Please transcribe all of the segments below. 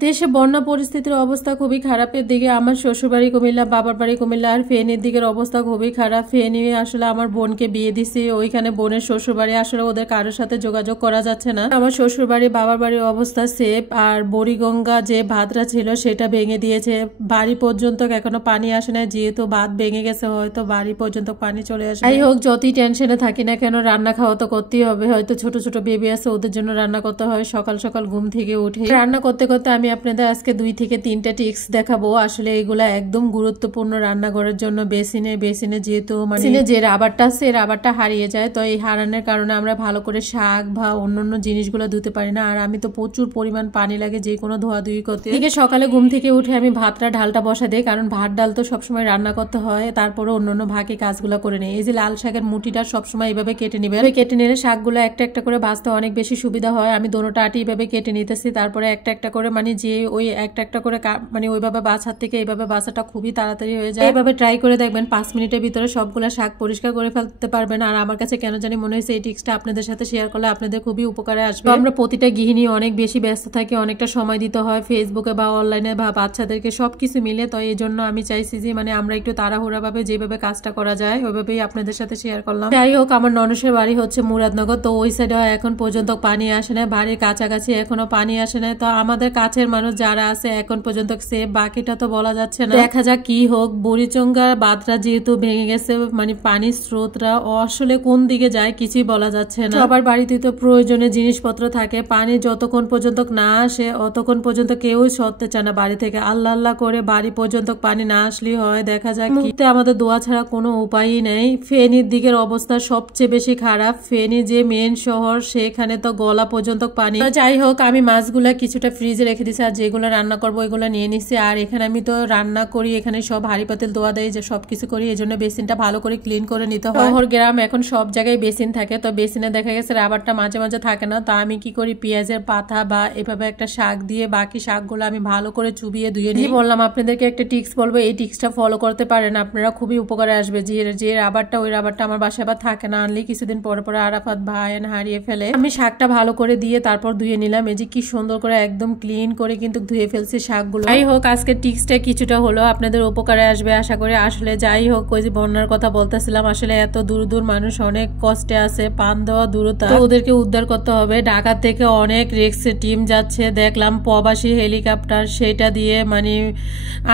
দেশে বন্যা পরিস্থিতির অবস্থা খুবই খারাপের দিকে। আমার শ্বশুরবাড়ি কুমিল্লা, বাবার বাড়ি কুমিল্লা, আর ফেনীর দিকের অবস্থা খুবই খারাপ। ফেনী আসলে আমার বোনকে বিয়ে দিছি, ওইখানে বোনের শ্বশুরবাড়ি, আসলে ওদের কারোর সাথে যোগাযোগ করা যাচ্ছে না। আমার শ্বশুরবাড়ি বাবার বাড়ির অবস্থা সেফ। আর বড়িগঙ্গা যে বাঁধটা ছিল সেটা ভেঙে দিয়েছে, বাড়ি পর্যন্ত এখনো পানি আসে না। যেহেতু বাঁধ ভেঙে গেছে, হয়তো বাড়ি পর্যন্ত পানি চলে আসে। যাই হোক, যতই টেনশনে থাকি না কেন, রান্না খাওয়া তো করতেই হবে। হয়তো ছোট ছোট বেবি আছে, ওদের জন্য রান্না করতে হয়। সকাল সকাল ঘুম থেকে উঠে রান্না করতে করতে আমি আপনাদের আজকে 2 থেকে 3টা টিপস দেখাবো। আসলে এগুলা একদম গুরুত্বপূর্ণ রান্নাঘরের জন্য। বেসিনে যেহেতু মানে যে রাবারটা আছে, রাবারটা হারিয়ে যায়, তো এই হারানোর কারণে আমরা ভালো করে শাক বা অন্যান্য জিনিসগুলো ধুতে পারি না। আর আমি তো প্রচুর পরিমাণ পানি লাগে যে কোনো ধোয়াধুয়ি করতে। এদিকে সকালে ঘুম থেকে উঠে আমি ভাতটা ঢালটা বসা দিই, কারণ ভাত ডাল তো সবসময় রান্না করতে হয়। তারপরে অন্যান্য ভাগে কাজগুলো করে নেই। এই যে লাল শাকের মুঠিটা সবসময় এইভাবে কেটে নিবে, কেটে নিলে শাকগুলো একটা একটা করে ভাজতে অনেক বেশি সুবিধা হয়। আমি দোনোটা আটি এইভাবে কেটে নিতেছি, তারপরে একটা একটা করে মানে যে ওই একটা একটা করে মানে ওইভাবে বাছার থেকে এইভাবে বাছাটা খুবই তাড়াতাড়ি হয়ে যায়। এইভাবে ট্রাই করে দেখবেন, 5 মিনিটের ভিতরে সবগুলা শাক পরিষ্কার করে ফেলতে পারবেন। আর আমার কাছে কেন জানি মনে হয়েছে এই টিপসটা আপনাদের সাথে শেয়ার করলে আপনাদের খুবই উপকারে আসবে। আমরা প্রতিটা গৃহিণী অনেক বেশি ব্যস্ত থাকি, অনেকটা সময় দিতে হয় ফেসবুকে বা অনলাইনে বা বাচ্চাদেরকে সবকিছু মিলে। তো এই জন্য আমি চাইছি যে মানে আমরা একটু তাড়াহুড়া ভাবে যেভাবে কাজটা করা যায় ওইভাবেই আপনাদের সাথে শেয়ার করলাম। যাই হোক, আমার ননসের বাড়ি হচ্ছে মুরাদনগর, তো ওই সাইডে এখন পর্যন্ত পানি আসে না, বাড়ির কাছাকাছি এখনো পানি আসে না। তো আমাদের কাছের মানুষ যারা আছে এখন পর্যন্ত সেফ, বাকিটা তো বলা যাচ্ছে না, দেখা যাক কি হোক। বুড়িচঙ্গার বাঁধটা যেহেতু ভেঙে গেছে, মানে পানির স্রোতরা আসলে কোন দিকে যায় কিছুই বলা যাচ্ছে না। সবার বাড়িতে তো প্রয়োজনীয় জিনিসপত্র থাকে, পানি যতক্ষণ পর্যন্ত না আসে অতক্ষণ পর্যন্ত কেউই সরতে চায় না বাড়ি থেকে। আল্লাহ আল্লাহ করে বাড়ি পর্যন্ত পানি না আসলেই হয়। দেখা যাক, মুহূর্তে আমাদের দোয়া ছাড়া কোনো উপায়ই নেই। ফেনীর দিকের অবস্থা সবচেয়ে বেশি খারাপ। ফেনী যে মেন শহর, সেখানে তো গলা পর্যন্ত পানি। যাই হোক, আমি মাছগুলা কিছুটা ফ্রিজে রেখে দিছি, আর যেগুলো রান্না করবো ওইগুলো নিয়ে নিচ্ছি। আর এখানে আমি তো রান্না করি, এখানে সব হাঁড়ি পাতিল ধোয়া দেয়, যে সবকিছু করি, এই জন্য বেসিনটা ভালো করে ক্লিন করে নিতে হয়। শহর গ্রাম এখন সব জায়গায় বেসিন থাকে, তো বেসিনে দেখা গেছে রাবারটা মাঝে মাঝে থাকে না। তো আমি কি করি, পেঁয়াজের পাতা বা এভাবে একটা শাক দিয়ে বাকি শাকগুলো আমি ভালো করে চুবিয়ে ধুয়ে নিই। বললাম আপনাদেরকে একটা টিপস বলবো, এই টিপসটা ফলো করতে পারেন আপনারা, খুবই উপকারে আসবে। যে রাবারটা, ওই রাবারটা আমার বাসায় আবার থাকে না, আনলে কিছুদিন পরে পরে আরাফাত ভাই হারিয়ে ফেলে। আমি শাকটা ভালো করে দিয়ে তারপর ধুয়ে নিলাম। এই যে কি সুন্দর করে একদম ক্লিন করে কিন্তু ধুয়ে ফেলছি শাকগুলো। যাই হোক, আজকে টিপসটা কিছুটা হলো আপনাদের উপকারে আসবে আশা করি। আসলে যাই হোক, ওই যে বন্যার কথা বলতেছিলাম, আসলে এত দূর দূর মানুষ অনেক কষ্টে আছে, পান দেওয়া দূরতা, ওদেরকে উদ্ধার করতে হবে। ঢাকা থেকে অনেক রেস্কিউ টিম যাচ্ছে, দেখলাম প্রবাসী হেলিকপ্টার, সেটা দিয়ে মানে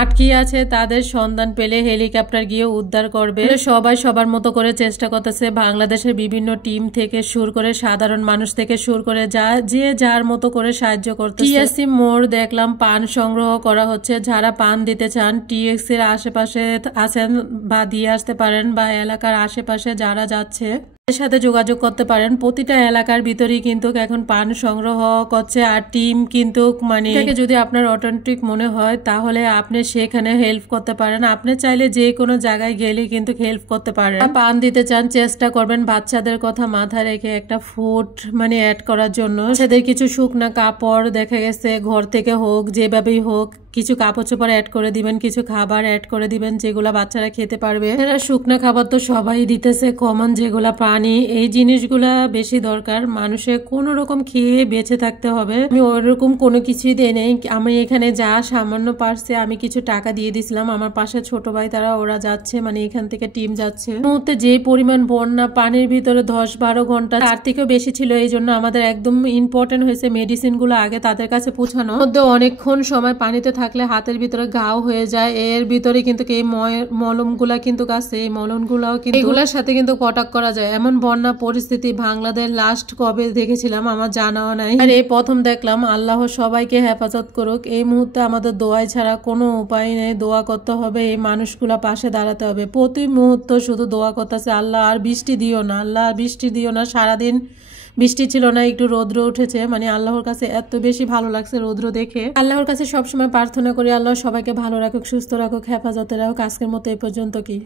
আটকে আছে, তাদের সন্ধান পেলে হেলিকপ্টার গিয়ে উদ্ধার করবে। সবাই সবার মতো করে চেষ্টা করতেছে। বাংলাদেশের বিভিন্ন টিম থেকে শুরু করে সাধারণ মানুষ থেকে শুরু করে যে যার মতো করে সাহায্য করতে। টিএসসি মোড় দেখলাম পান সংগ্রহ করা হচ্ছে, যারা পান দিতে চান টিএসসি এর আশেপাশে আছেন বা দিয়ে আসতে পারেন, বা এলাকার আশেপাশে যারা যাচ্ছে এর সাথে যোগাযোগ করতে পারেন। প্রতিটা এলাকার ভিতরেই কিন্তু এখন পান সংগ্রহ করছে, আর টিম কিন্তু মানে যদি আপনার অথেন্টিক মনে হয় তাহলে আপনি সেখানে হেল্প করতে পারেন। আপনি চাইলে যে কোনো জায়গায় গেলে কিন্তু হেল্প করতে পারেন। পান দিতে চান, চেষ্টা করবেন বাচ্চাদের কথা মাথায় রেখে একটা ফুড মানে অ্যাড করার জন্য। সেদের কিছু শুকনা কাপড় দেখা গেছে ঘর থেকে হোক, যেভাবেই হোক কিছু কাপড় চোপড় অ্যাড করে দিবেন, কিছু খাবার অ্যাড করে দিবেন যেগুলা বাচ্চারা খেতে পারবে। শুকনা খাবার তো সবাই দিতেছে, কমন যেগুলা পানি, এই জিনিসগুলা বেশি দরকার। মানুষের কোন রকম খেয়ে বেঁচে থাকতে হবে, আমি ওইরকম কোনো কিছুই দেই নেই। আমি এখানে যা সামান্য পারছে আমি কিছু টাকা দিয়ে দিছিলাম। আমার পাশে ছোট ভাই তারা ওরা যাচ্ছে, মানে এখান থেকে টিম যাচ্ছে। মুহূর্তে যে পরিমাণ বন্যা, পানির ভিতরে 10-12 ঘন্টা, তার থেকেও বেশি ছিল। এই জন্য আমাদের একদম ইম্পর্টেন্ট হয়েছে মেডিসিন গুলো আগে তাদের কাছে পৌঁছানো। মধ্যে অনেকক্ষণ সময় পানিতে থাকলে হাতের ভিতরে ঘাও হয়ে যায়। এর ভিতরে কিন্তু এই মলম গুলা কিন্তু আছে, এই মলম গুলাও কিন্তু এগুলার সাথে কিন্তু কটাক করা যায়। এমন বন্যা পরিস্থিতি বাংলাদেশ লাস্ট কবে দেখেছিলাম আমার জানাও নাই, আর এই প্রথম দেখলাম। আল্লাহ সবাইকে হেফাজত করুক। এই মুহূর্তে আমাদের দোয়াই ছাড়া কোনো উপায় নেই, দোয়া করতে হবে, এই মানুষগুলা পাশে দাঁড়াতে হবে। প্রতি মুহূর্ত শুধু দোয়া করতেছে, আল্লাহ আর বৃষ্টি দিও না, আল্লাহ আর বৃষ্টি দিও না। সারাদিন বৃষ্টি ছিল না, একটু রৌদ্র উঠেছে, মানে আল্লাহর কাছে এত বেশি ভালো লাগছে রৌদ্র দেখে। আল্লাহর কাছে সবসময় প্রার্থনা করি আল্লাহ সবাইকে ভালো রাখুক, সুস্থ রাখুক, হেফাজতে রাখুক। আজকের মতো এই পর্যন্ত কি।